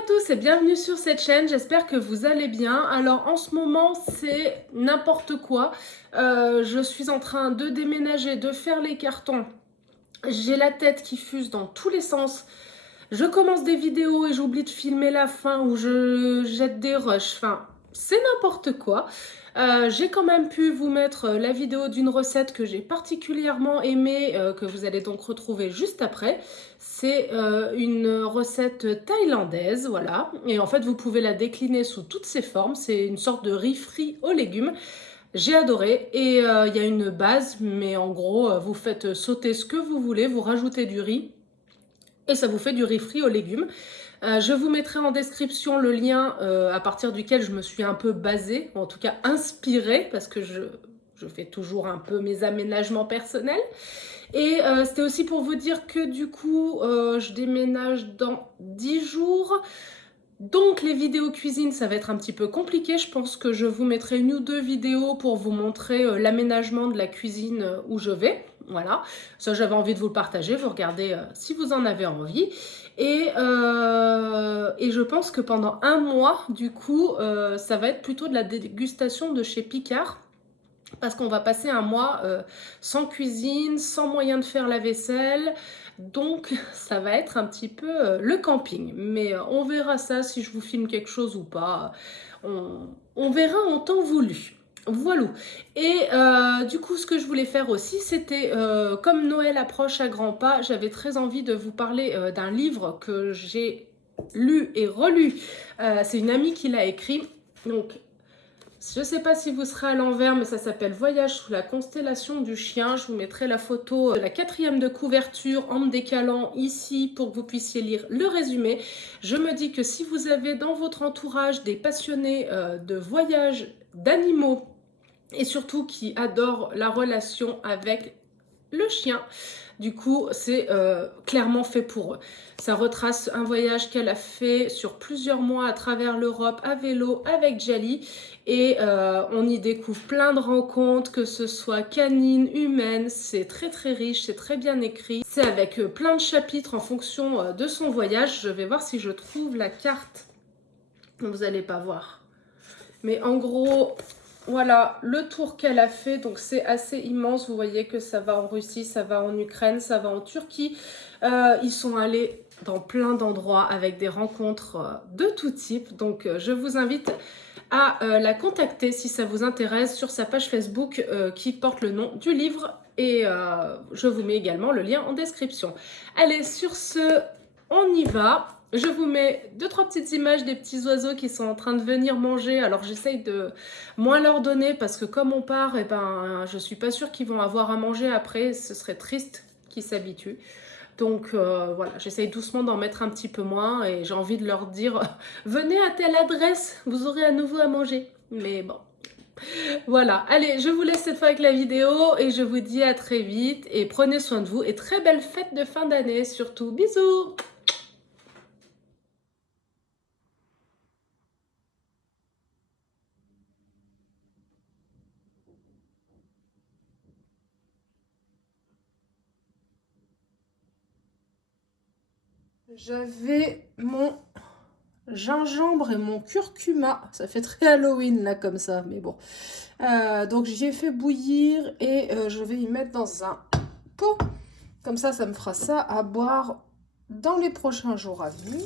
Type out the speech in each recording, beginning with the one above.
à tous et bienvenue sur cette chaîne, j'espère que vous allez bien. Alors en ce moment c'est n'importe quoi, je suis en train de déménager, de faire les cartons, j'ai la tête qui fuse dans tous les sens, je commence des vidéos et j'oublie de filmer la fin ou je jette des rushs, enfin c'est n'importe quoi. J'ai quand même pu vous mettre la vidéo d'une recette que j'ai particulièrement aimée, que vous allez donc retrouver juste après. C'est une recette thaïlandaise, voilà. Et en fait, vous pouvez la décliner sous toutes ses formes. C'est une sorte de riz frit aux légumes. J'ai adoré. Et il y a une base, mais en gros, vous faites sauter ce que vous voulez, vous rajoutez du riz et ça vous fait du riz frit aux légumes. Je vous mettrai en description le lien à partir duquel je me suis un peu basée, ou en tout cas inspirée, parce que je fais toujours un peu mes aménagements personnels. Et c'était aussi pour vous dire que du coup, je déménage dans 10 jours. Donc les vidéos cuisine, ça va être un petit peu compliqué. Je pense que je vous mettrai une ou deux vidéos pour vous montrer l'aménagement de la cuisine où je vais. Voilà, ça j'avais envie de vous le partager, vous regardez si vous en avez envie. Et je pense que pendant un mois, du coup, ça va être plutôt de la dégustation de chez Picard. Parce qu'on va passer un mois sans cuisine, sans moyen de faire la vaisselle. Donc ça va être un petit peu le camping. Mais on verra ça si je vous filme quelque chose ou pas. On verra en temps voulu. Voilà. Et du coup, ce que je voulais faire aussi, c'était comme Noël approche à grands pas, j'avais très envie de vous parler d'un livre que j'ai lu et relu. C'est une amie qui l'a écrit. Donc, je ne sais pas si vous serez à l'envers, mais ça s'appelle Voyage sous la constellation du chien. Je vous mettrai la photo de la 4e de couverture en me décalant ici pour que vous puissiez lire le résumé. Je me dis que si vous avez dans votre entourage des passionnés de voyage, d'animaux et surtout qui adorent la relation avec le chien, du coup, c'est clairement fait pour eux. Ça retrace un voyage qu'elle a fait sur plusieurs mois à travers l'Europe à vélo avec Jali. Et on y découvre plein de rencontres, que ce soit canines, humaines. C'est très très riche, c'est très bien écrit. C'est avec plein de chapitres en fonction de son voyage. Je vais voir si je trouve la carte. Vous n'allez pas voir. Mais en gros, voilà le tour qu'elle a fait, donc c'est assez immense. Vous voyez que ça va en Russie, ça va en Ukraine, ça va en Turquie. Ils sont allés dans plein d'endroits avec des rencontres de tout type. Donc je vous invite à la contacter si ça vous intéresse sur sa page Facebook qui porte le nom du livre. Et je vous mets également le lien en description. Allez, sur ce, on y va. Je vous mets 2-3 petites images des petits oiseaux qui sont en train de venir manger. Alors j'essaye de moins leur donner parce que comme on part, eh ben, je suis pas sûre qu'ils vont avoir à manger après. Ce serait triste qu'ils s'habituent. Donc voilà, j'essaye doucement d'en mettre un petit peu moins et j'ai envie de leur dire venez à telle adresse, vous aurez à nouveau à manger. Mais bon, voilà. Allez, je vous laisse cette fois avec la vidéo et je vous dis à très vite et prenez soin de vous et très belle fête de fin d'année surtout. Bisous! J'avais mon gingembre et mon curcuma. Ça fait très Halloween là comme ça, mais bon. Donc j'y ai fait bouillir et je vais y mettre dans un pot. Comme ça me fera ça à boire dans les prochains jours à venir.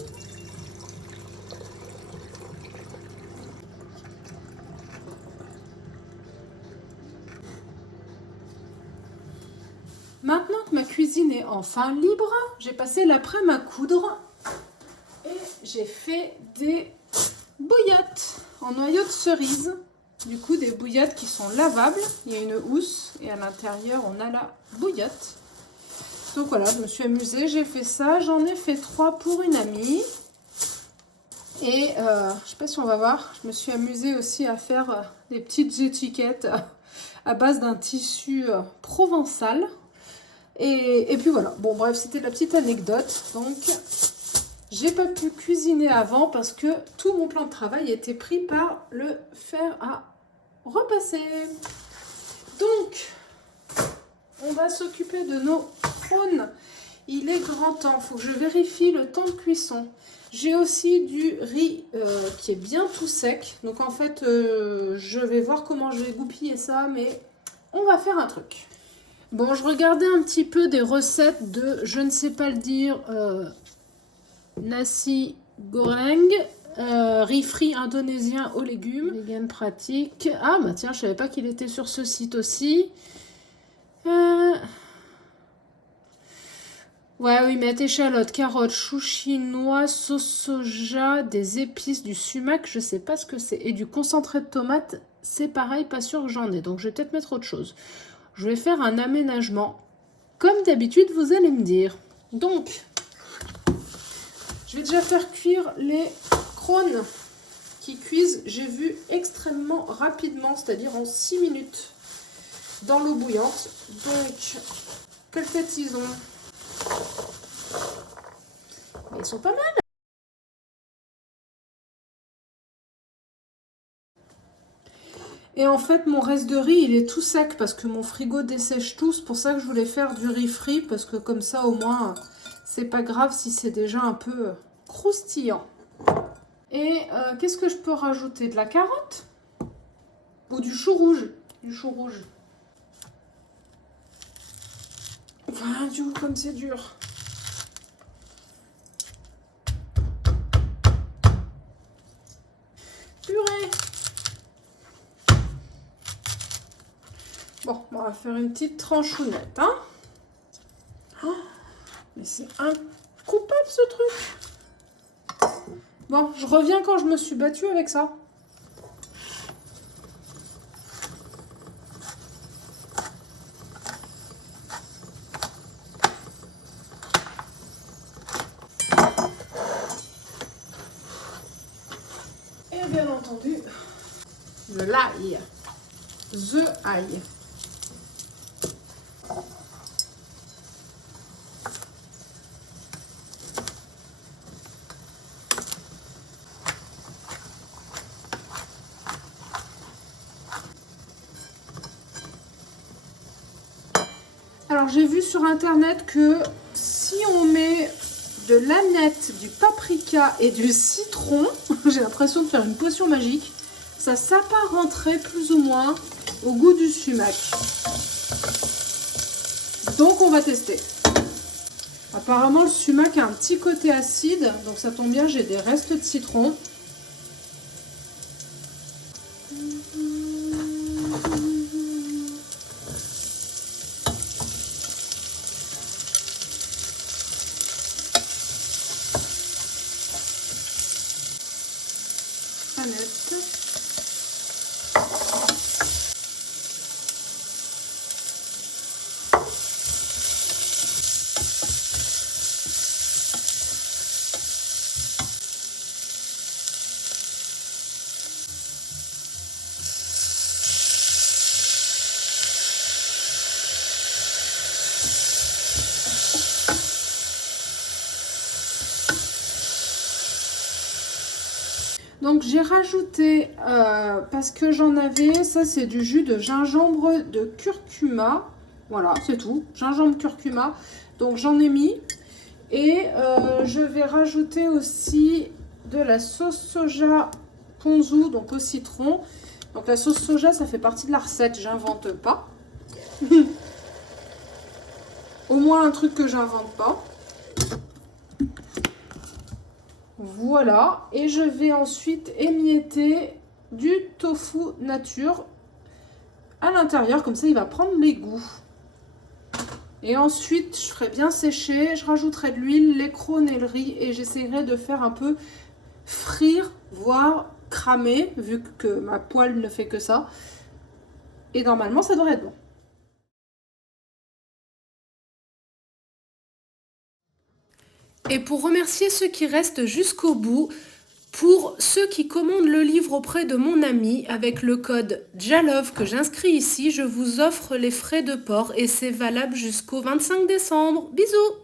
Maintenant que ma cuisine est enfin libre, j'ai passé l'après-midi à coudre et j'ai fait des bouillottes en noyau de cerise. Du coup, des bouillottes qui sont lavables. Il y a une housse et à l'intérieur, on a la bouillotte. Donc voilà, je me suis amusée, j'ai fait ça. J'en ai fait 3 pour une amie. Et je ne sais pas si on va voir, je me suis amusée aussi à faire des petites étiquettes à base d'un tissu provençal. Et puis voilà, bon bref, c'était la petite anecdote. Donc, j'ai pas pu cuisiner avant parce que tout mon plan de travail était pris par le fer à repasser. Donc, on va s'occuper de nos trônes Il est grand temps, il faut que je vérifie le temps de cuisson. J'ai aussi du riz qui est bien tout sec. Donc en fait, je vais voir comment je vais goupiller ça, mais on va faire un truc. Bon, je regardais un petit peu des recettes de, je ne sais pas le dire, nasi goreng, riz frit indonésien aux légumes, vegan pratique. Ah bah tiens, je savais pas qu'il était sur ce site aussi. Ouais, oui, mettre échalotes, carottes, choux chinois, sauce soja, des épices, du sumac, je sais pas ce que c'est. Et du concentré de tomate, c'est pareil, pas sûr que j'en ai. Donc je vais peut-être mettre autre chose. Je vais faire un aménagement. Comme d'habitude, vous allez me dire. Donc, je vais déjà faire cuire les crônes qui cuisent, j'ai vu, extrêmement rapidement, c'est-à-dire en 6 minutes dans l'eau bouillante. Donc, quelle tête ils ont? Mais ils sont pas mal. Et en fait, mon reste de riz, il est tout sec parce que mon frigo dessèche tout. C'est pour ça que je voulais faire du riz frit parce que comme ça, au moins, c'est pas grave si c'est déjà un peu croustillant. Et qu'est-ce que je peux rajouter? De la carotte? Ou du chou rouge? Du chou rouge. Voilà, du coup, comme c'est dur. Purée. Bon, on va faire une petite tranchounette, hein. Oh, mais c'est incoupable ce truc. Bon, je reviens quand je me suis battue avec ça. Et bien entendu, de l'ail. The ail. Alors j'ai vu sur internet que si on met de l'aneth, du paprika et du citron, j'ai l'impression de faire une potion magique, ça s'apparenterait plus ou moins au goût du sumac. Donc on va tester. Apparemment le sumac a un petit côté acide, donc ça tombe bien, j'ai des restes de citron. Donc j'ai rajouté, parce que j'en avais, ça c'est du jus de gingembre de curcuma. Voilà, c'est tout. Gingembre curcuma. Donc j'en ai mis. Et je vais rajouter aussi de la sauce soja ponzu, donc au citron. Donc la sauce soja, ça fait partie de la recette, j'invente pas. Au moins un truc que j'invente pas. Voilà, et je vais ensuite émietter du tofu nature à l'intérieur, comme ça il va prendre les goûts. Et ensuite, je ferai bien sécher, je rajouterai de l'huile, les crônes et le riz, et j'essaierai de faire un peu frire, voire cramer, vu que ma poêle ne fait que ça. Et normalement, ça devrait être bon. Et pour remercier ceux qui restent jusqu'au bout, pour ceux qui commandent le livre auprès de mon ami, avec le code JALOVE que j'inscris ici, je vous offre les frais de port et c'est valable jusqu'au 25 décembre. Bisous!